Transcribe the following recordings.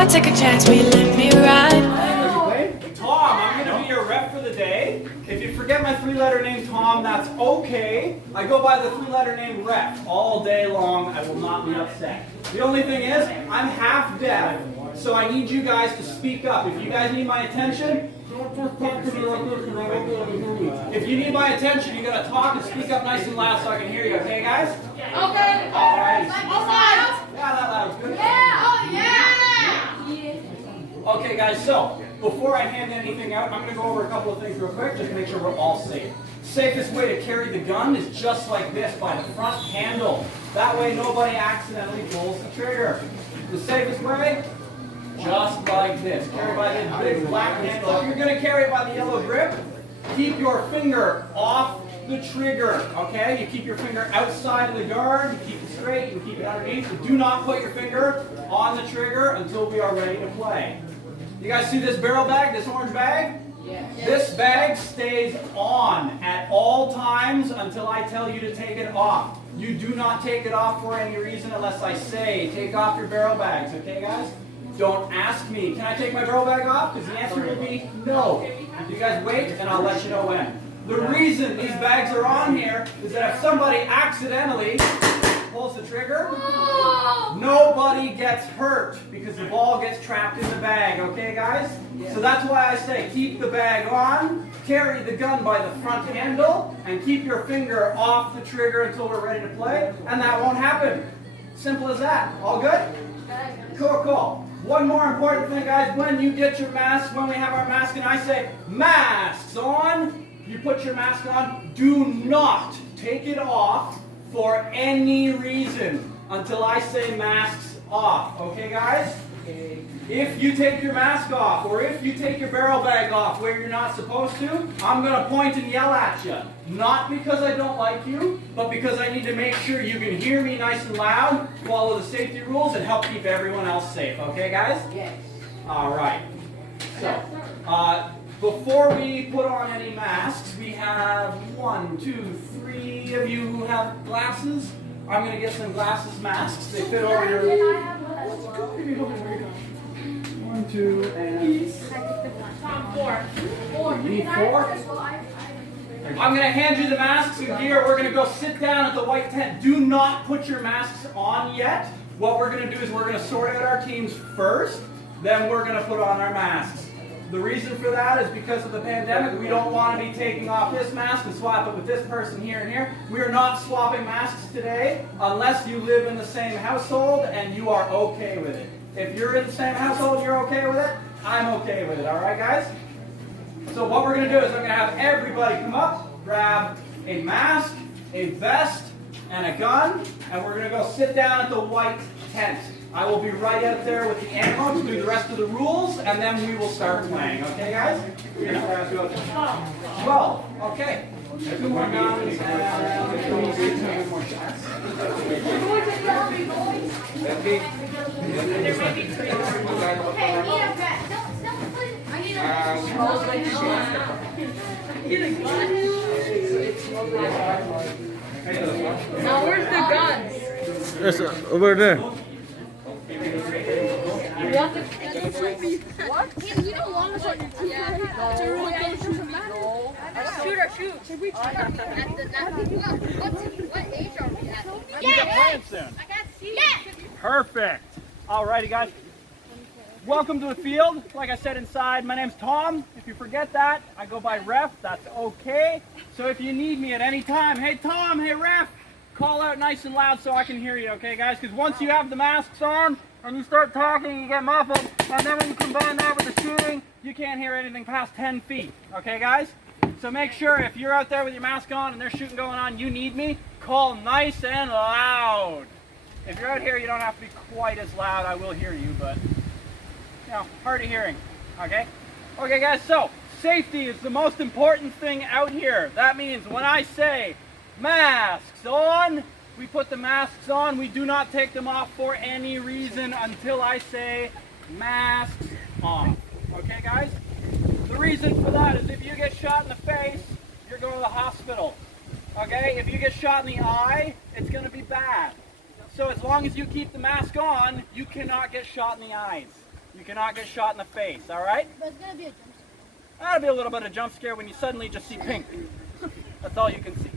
I take a chance, will you let me ride? Tom, I'm going to be your rep for the day. If you forget my three-letter name, Tom, that's okay. I go by the three-letter name rep all day long. I will not be upset. The only thing is, I'm half deaf, so I need you guys to speak up. If you guys need my attention, if you need my attention, you got to talk and speak up nice and loud so I can hear you. Okay, guys? Okay. All right. All right. Yeah, that loud. Good. Yeah. Oh, yeah. Okay, guys, so before I hand anything out, I'm going to go over a couple of things real quick just to make sure we're all safe. Safest way to carry the gun is just like this, by the front handle. That way nobody accidentally pulls the trigger. The safest way, just like this. Carry by this big black handle. If you're going to carry it by the yellow grip, keep your finger off the trigger, okay? You keep your finger outside of the guard, you keep it straight, you keep it underneath. But do not put your finger on the trigger until we are ready to play. You guys see this barrel bag, this orange bag? Yes. This bag stays on at all times until I tell you to take it off. You do not take it off for any reason unless I say take off your barrel bags, okay guys? Don't ask me, can I take my barrel bag off? Because the answer will be no. You guys wait and I'll let you know when. The reason these bags are on here is that if somebody accidentally pulls the trigger, nobody gets hurt because the ball gets trapped in the bag, okay guys? So that's why I say keep the bag on, carry the gun by the front handle, and keep your finger off the trigger until we're ready to play, and that won't happen. Simple as that. All good? Cool, cool. One more important thing, guys. When you get your mask, when we have our mask and I say masks on, you put your mask on. Do not take it off for any reason until I say masks off. Okay, guys? If you take your mask off or if you take your barrel bag off where you're not supposed to, I'm going to point and yell at you. Not because I don't like you, but because I need to make sure you can hear me nice and loud, follow the safety rules, and help keep everyone else safe. Okay, guys? Yes. All right. So, before we put on any masks, we have 1, 2, 3 of you who have glasses. I'm going to get some glasses masks. They fit over your... 1, 2, and... Tom, 4. You need 4? I'm going to hand you the masks and gear. We're going to go sit down at the white tent. Do not put your masks on yet. What we're going to do is we're going to sort out our teams first. Then we're going to put on our masks. The reason for that is because of the pandemic. We don't want to be taking off this mask and swap it with this person here and here. We are not swapping masks today unless you live in the same household and you are okay with it. If you're in the same household and you're okay with it, I'm okay with it. All right, guys? So what we're going to do is I'm going to have everybody come up, grab a mask, a vest, and a gun, and we're going to go sit down at the white tent. I will be right out there with the ammo to do the rest of the rules, and then we will start playing. Okay, guys? 12. Okay. 2 more guns and 2 more shots. Now where's the guns? Yes, over there. What? You don't want us on your team. Yeah. Shoot or shoot. Should we try? What age are we at? You get playing soon. I got see. Yeah. Perfect. Alrighty, guys. Welcome to the field. Like I said inside, my name's Tom. If you forget that, I go by Ref. That's okay. So if you need me at any time, hey Tom, hey Ref, call out nice and loud so I can hear you, okay guys? Because once you have the masks on and you start talking, you get muffled, and then when you combine that with the shooting, you can't hear anything past 10 feet, okay guys? So make sure if you're out there with your mask on and there's shooting going on, you need me, call nice and loud. If you're out here, you don't have to be quite as loud. I will hear you, but, you know, hard of hearing, okay? Okay guys, so safety is the most important thing out here. That means when I say masks on, we put the masks on. We do not take them off for any reason until I say masks on. Okay, guys? The reason for that is if you get shot in the face, you're going to the hospital. Okay? If you get shot in the eye, it's going to be bad. So as long as you keep the mask on, you cannot get shot in the eyes. You cannot get shot in the face, all right? But it's gonna be a jump. That'll be a little bit of jump scare when you suddenly just see pink. That's all you can see.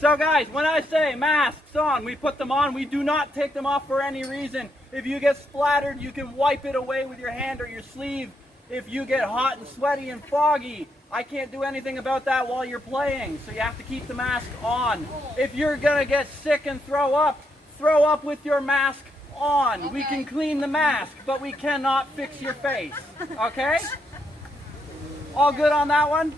So guys, when I say masks on, we put them on. We do not take them off for any reason. If you get splattered, you can wipe it away with your hand or your sleeve. If you get hot and sweaty and foggy, I can't do anything about that while you're playing. So you have to keep the mask on. If you're gonna get sick and throw up with your mask on. We can clean the mask, but we cannot fix your face. Okay? All good on that one?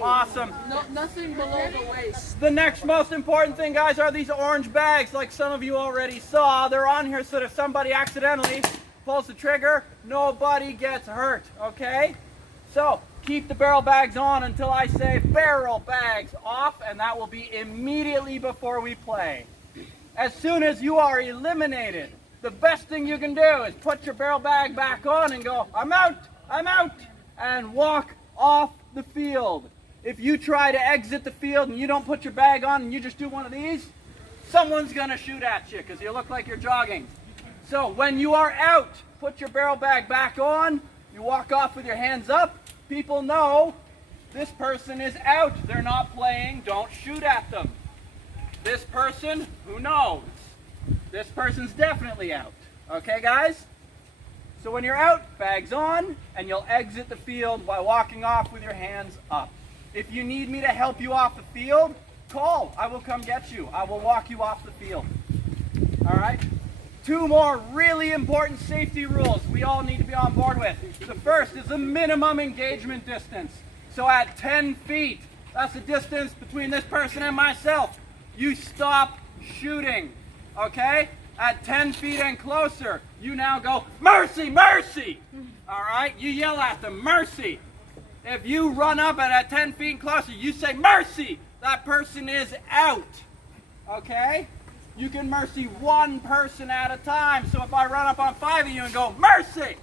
Awesome. No, nothing below the waist. The next most important thing, guys, are these orange bags, like some of you already saw. They're on here so that if somebody accidentally pulls the trigger, nobody gets hurt, okay? So, keep the barrel bags on until I say barrel bags off, and that will be immediately before we play. As soon as you are eliminated, the best thing you can do is put your barrel bag back on and go, I'm out, and walk off the field. If you try to exit the field and you don't put your bag on and you just do one of these, someone's gonna shoot at you because you look like you're jogging. So when you are out, put your barrel bag back on, you walk off with your hands up, people know this person is out, they're not playing, don't shoot at them. This person, who knows? This person's definitely out. Okay, guys? So when you're out, bags on, and you'll exit the field by walking off with your hands up. If you need me to help you off the field, call. I will come get you. I will walk you off the field. All right? 2 more really important safety rules we all need to be on board with. The first is the minimum engagement distance. So at 10 feet, that's the distance between this person and myself. You stop shooting, okay? At 10 feet and closer, you now go, mercy, mercy! All right, you yell at them, mercy. If you run up at 10 feet and closer, you say, mercy! That person is out, okay? You can mercy 1 person at a time. So if I run up on 5 of you and go, mercy!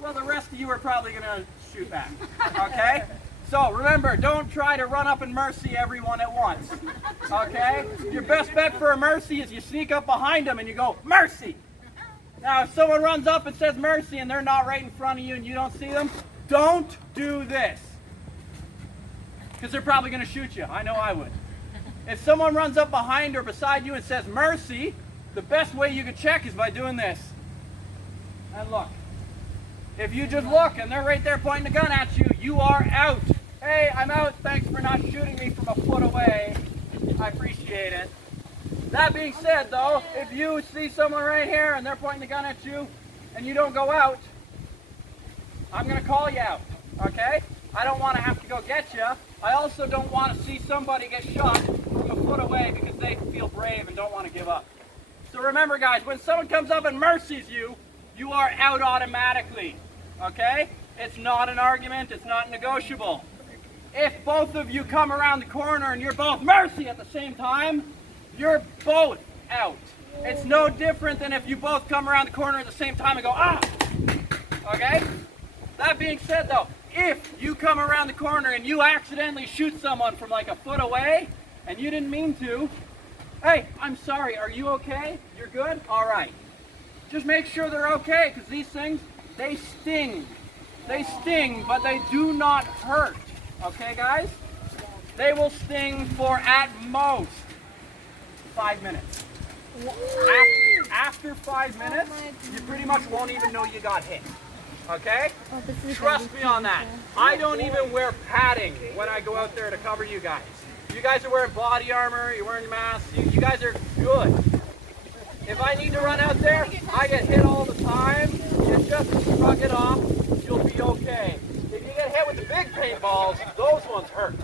Well, the rest of you are probably gonna shoot back, okay? So remember, don't try to run up and mercy everyone at once, okay? Your best bet for a mercy is you sneak up behind them and you go, mercy! Now, if someone runs up and says mercy and they're not right in front of you and you don't see them, don't do this. Because they're probably going to shoot you. I know I would. If someone runs up behind or beside you and says mercy, the best way you can check is by doing this. And look. If you just look and they're right there pointing the gun at you, you are out. Hey, I'm out. Thanks for not shooting me from a foot away. I appreciate it. That being said, though, if you see someone right here and they're pointing the gun at you and you don't go out, I'm going to call you out, okay? I don't want to have to go get you. I also don't want to see somebody get shot from a foot away because they feel brave and don't want to give up. So remember, guys, when someone comes up and mercies you, you are out automatically, okay? It's not an argument, it's not negotiable. If both of you come around the corner and you're both mercy at the same time, you're both out. It's no different than if you both come around the corner at the same time and go, ah! Okay? That being said, though, if you come around the corner and you accidentally shoot someone from like a foot away, and you didn't mean to, hey, I'm sorry, are you okay? You're good? All right. Just make sure they're okay, because these things, they sting. They sting, but they do not hurt. Okay, guys? They will sting for, at most, 5 minutes. After 5 minutes, you pretty much won't even know you got hit. Okay? Trust me on that. I don't even wear padding when I go out there to cover you guys. You guys are wearing body armor, you're wearing masks, you guys are good. If I need to run out there, I get hit all the time. You just shrug it off, you'll be okay. If you get hit with the big paintballs, those ones hurt.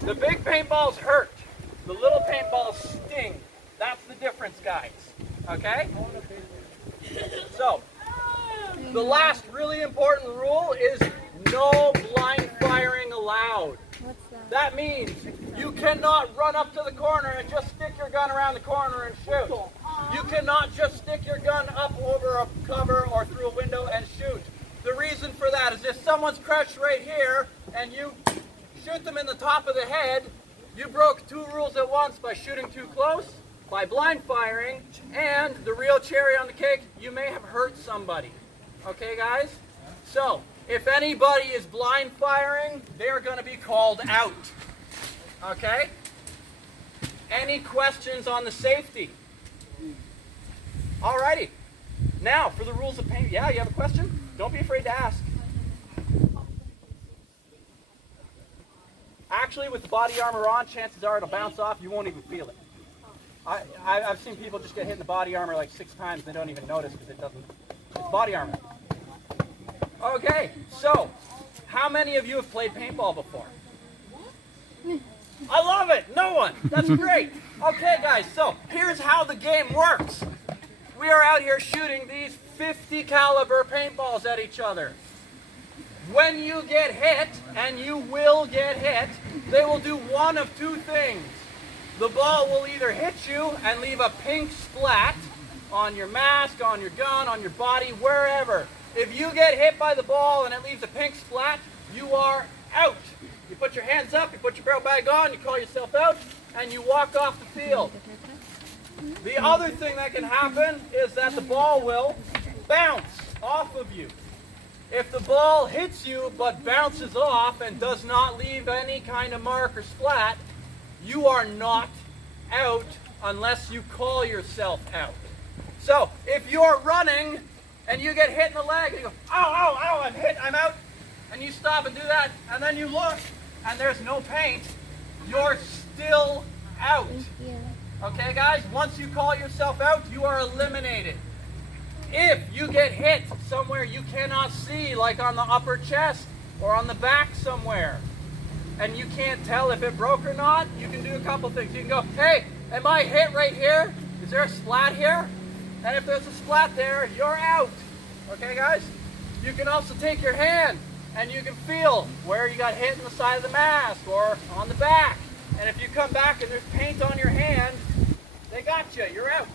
The big paintballs hurt. The little paintballs sting. That's the difference, guys. Okay? So, the last really important rule is no blind firing allowed. What's that? That means you cannot run up to the corner and just stick your gun around the corner and shoot. You cannot just stick your gun up over a cover or through a window and shoot. The reason for that is if someone's crouched right here and you shoot them in the top of the head, you broke 2 rules at once by shooting too close, by blind firing, and the real cherry on the cake, you may have hurt somebody. Okay, guys? So, if anybody is blind firing, they're going to be called out. Okay? Any questions on the safety? Alrighty. Now, for the rules of paint. Yeah, you have a question? Don't be afraid to ask. Actually, with the body armor on, chances are it'll bounce off. You won't even feel it. I've seen people just get hit in the body armor like 6 times. They don't even notice because it's body armor. Okay, so how many of you have played paintball before? I love it. No one. That's great. Okay, guys, so here's how the game works. We are out here shooting these 50 caliber paintballs at each other. When you get hit, and you will get hit, they will do one of 2 things. The ball will either hit you and leave a pink splat on your mask, on your gun, on your body, wherever. If you get hit by the ball and it leaves a pink splat, you are out. You put your hands up, you put your barrel bag on, you call yourself out, and you walk off the field. The other thing that can happen is that the ball will bounce off of you. If the ball hits you but bounces off and does not leave any kind of mark or splat, you are not out unless you call yourself out. So, if you're running and you get hit in the leg and you go, ow, ow, ow, I'm hit, I'm out, and you stop and do that, and then you look and there's no paint, you're still out. Okay, guys? Once you call yourself out, you are eliminated. If you get hit somewhere you cannot see, like on the upper chest or on the back somewhere, and you can't tell if it broke or not, you can do a couple things. You can go, hey, am I hit right here? Is there a splat here? And if there's a splat there, you're out. Okay, guys? You can also take your hand and you can feel where you got hit in the side of the mask or on the back. And if you come back and there's paint on your hand, they got you. You're out.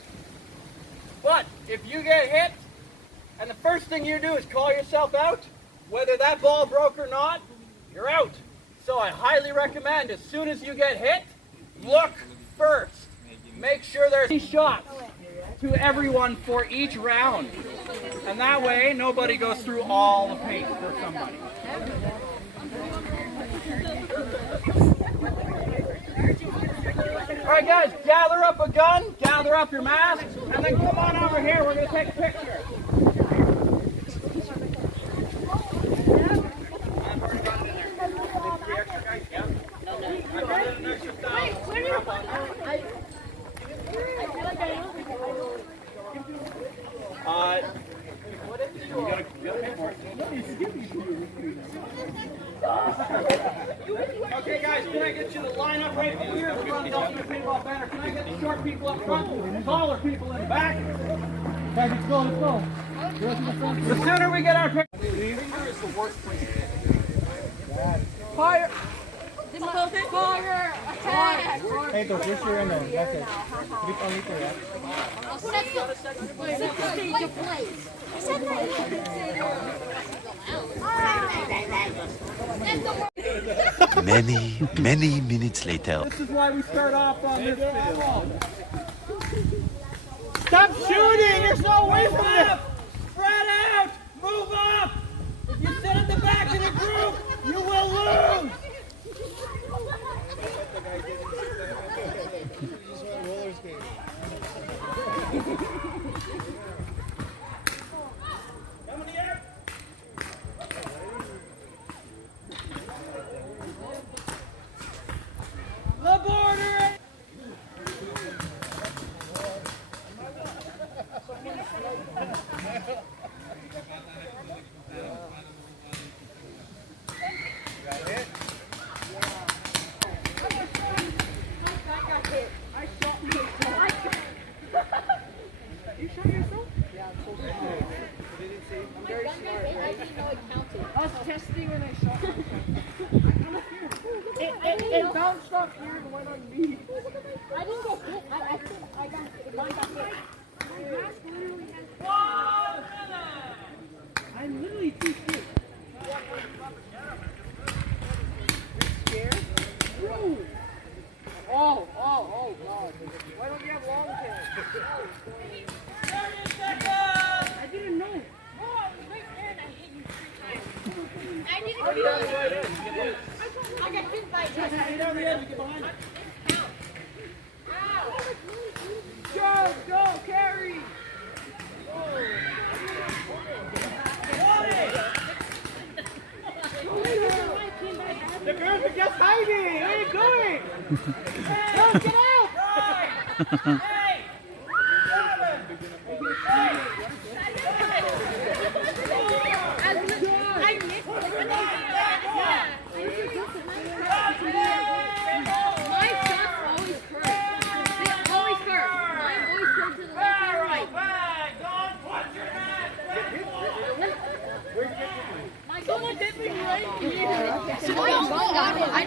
But if you get hit and the first thing you do is call yourself out, whether that ball broke or not, you're out. So I highly recommend, as soon as you get hit, look first. Make sure there's 3 shots to everyone for each round. And that way, nobody goes through all the paint for somebody. All right, guys, gather up a gun, gather up your mask, and then come on over here. We're going to take a picture. Okay, guys, can I get you to line up right here? We're going to go to the paintball banner. Can I get the short people up front, taller people in the back? Guys, let's go, let's go. The sooner we get our picture. Is the worst place. Fire! Fire! Attack! Hey, to push your ano, that's it. Grip on it, yeah. Set the place. Many minutes later. This is why we start off on this field. Stop shooting! There's no way from it! Spread out! Move up! If you sit at the back of the group, you will lose! The border! I was testing when I shot it bounced off here and went on me. I didn't get hit. I got hit. Mine got hit. I'm literally too scared. Scared? Bro! Oh, God. Why don't you have long tails? I didn't know.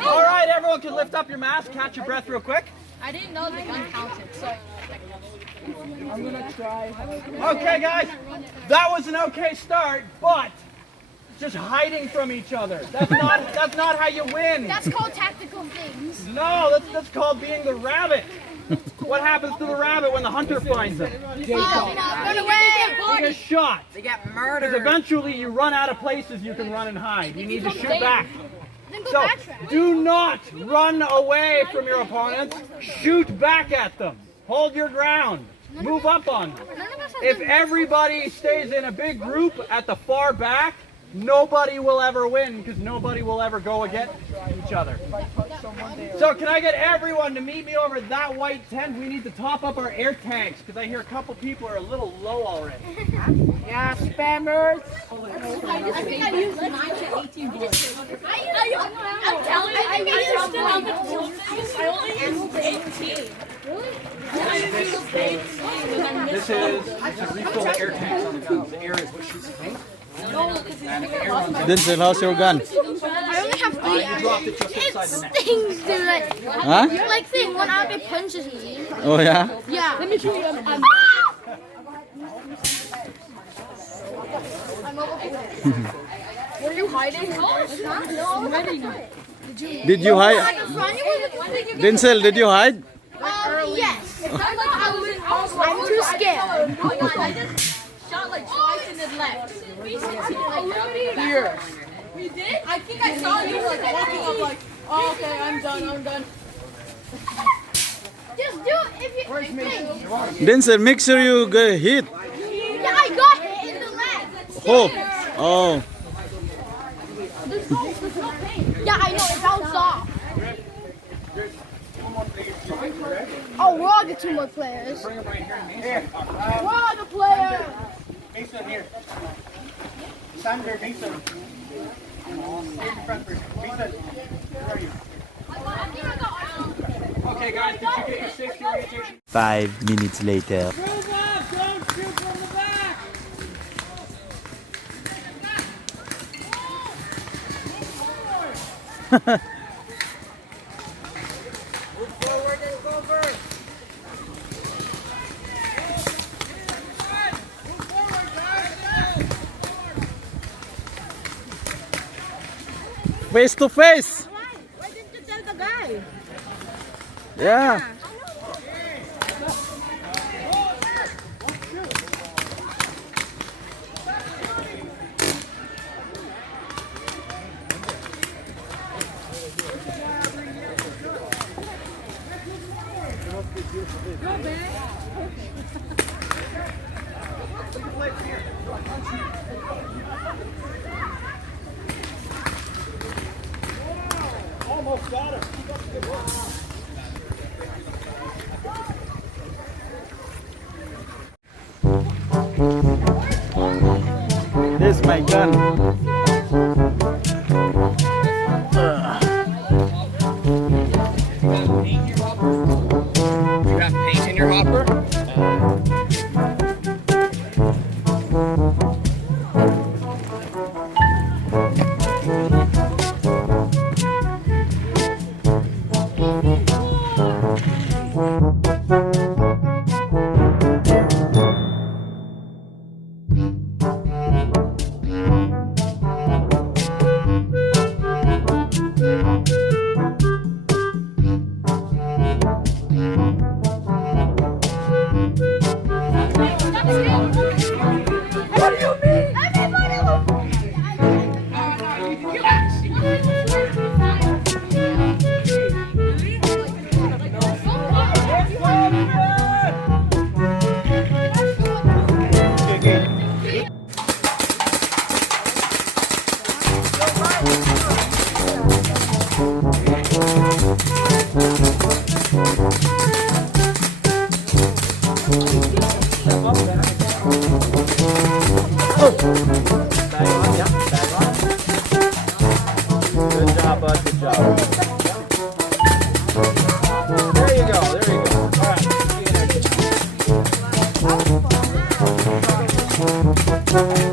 All right, everyone can lift up your mask, catch your breath real quick. I didn't know the gun counted, so. I'm gonna try. Okay, guys, that was an okay start, but just hiding from each other. That's not how you win. That's called tactical things. No, that's called being the rabbit. What happens to the rabbit when the hunter finds him? Run away! He gets shot. They got Because murdered. eventually you run out of places you can run and hide. You need to shoot back. Then go So backtrack. do not run away from your opponents. Shoot back at them. Hold your ground. Move up on them. None of us have If been- everybody stays in a big group at the far back, nobody will ever win because nobody will ever go against each other. So can I get everyone to meet me over that white tent? We need to top up our air tanks because I hear a couple people are a little low already. Yeah, spammers. I think I used mine to 18 bullets. I'm telling you, I used it on the closest. I only used 18. Really? This is to refill the air tanks on the guns. The air is what shoots the paint. Denzel, how's your gun? I only have 3 You dropped it just inside the It net. stings, dude. Like, Huh? like thing, when Abe punches me. Oh yeah? Yeah. Let me show you. I'm Were you hiding? No, I'm hiding. Did you hide? Yes. Denzel, did you hide? Yes. I'm too scared. I just shot like twice and then left. Here. We did? I think I saw you like walking up like, oh, okay, I'm done. Just do it if you. Denzel, make sure you get hit. Yeah, I got hit in the leg. Oh. Oh. There's no pain. Yeah, I know, it bounced off. Oh, we're all the 2 more players. We're all the players. Mason here. Sander, Mason. Mason, where are you? Okay, guys, did you get your safety orientation? 5 minutes later. Move up! Don't shoot from the back! Move forward and go first. Move forward, guys! Face to face. Why didn't you tell the guy? Yeah. Almost got her. This is my gun. You got paint in your hopper? Bag on, yep, bag on. Good job, bud, good job. There you go, there you go. All right, see you next time.